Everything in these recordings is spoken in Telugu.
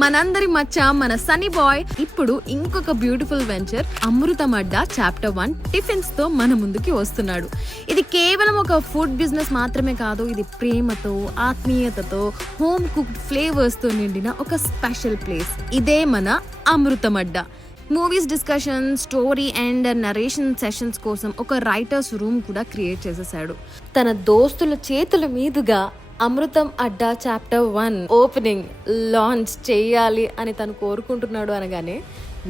మనందరి మచ్చ మన సన్నీ బాయ్ ఇప్పుడు ఇంకొక బ్యూటిఫుల్ వెంచర్ అమృతం అడ్డా చాప్టర్ 1 టిఫిన్స్ తో మన ముందుకి వస్తున్నాడు. ఇది కేవలం ఒక ఫుడ్ బిజినెస్ మాత్రమే కాదు, ఇది ప్రేమతో, ఆత్మీయతతో, హోమ్ కుక్డ్ ఫ్లేవర్స్ తో నిండిన ఒక స్పెషల్ ప్లేస్. ఇదే మన అమృతం అడ్డా. Movies discussion, story and narration sessions కోసం ఒక రైటర్స్ రూమ్ కూడా క్రియేట్ చేసేసాడు. తన దోస్తుల చేతుల మీదుగా అమృతం అడ్డా చాప్టర్ 1 ఓపెనింగ్ లాంచ్ చేయాలి అని తను కోరుకుంటున్నాడు అనగానే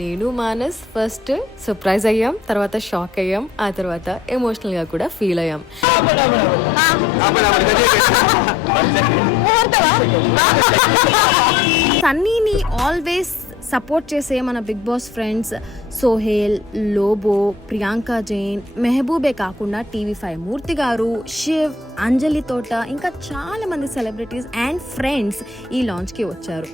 నేను మానస్ ఫస్ట్ సర్ప్రైజ్ అయ్యాం, తర్వాత షాక్ అయ్యాం, ఆ తర్వాత ఎమోషనల్ గా కూడా ఫీల్ అయ్యాం. సన్నీని ఆల్వేస్ సపోర్ట్ చేసే మన Bigg Boss friends Sohel, Lobo, Priyanka Jain, మెహబూబే కాకుండా టీవీ5 మూర్తి గారు, శివ్, అంజలి తోట ఇంకా చాలా మంది సెలబ్రిటీస్ అండ్ ఫ్రెండ్స్ ఈ లాంచ్ కి వచ్చారు.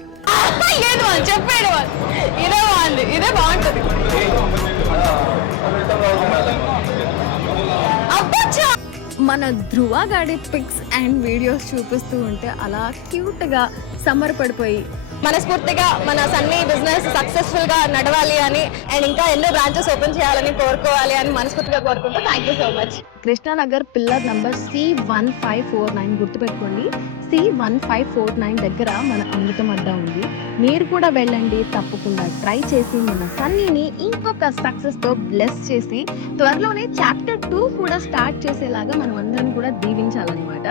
మన ధ్రువ గాడి పిక్స్ అండ్ వీడియోస్ చూపిస్తూ ఉంటే అలా క్యూట్ గా సమ్మర్ పడిపోయి మనస్ఫూర్తిగా మన సన్నీ బిజినెస్ సక్సెస్ఫుల్ గా నడవాలి అని అండ్ ఇంకా ఎన్నో బ్రాంచెస్ ఓపెన్ చేయాలని కోరుకోవాలి అని మనస్ఫూర్తిగా కోరుకుంటూ thank you so much. Krishna Nagar pillar number C1549 గుర్తుపెట్టుకోండి. C1549 దగ్గర మన అమృతం అడ్డా ఉంది. మీరు కూడా వెళ్ళండి, తప్పకుండా ట్రై చేసి మన సన్నీని ఇంకొక సక్సెస్ తో బ్లెస్ చేసి త్వరలోనే చాప్టర్ 2 కూడా స్టార్ట్ చేసేలాగా మనం అందరం కూడా దీవించాలన్నమాట.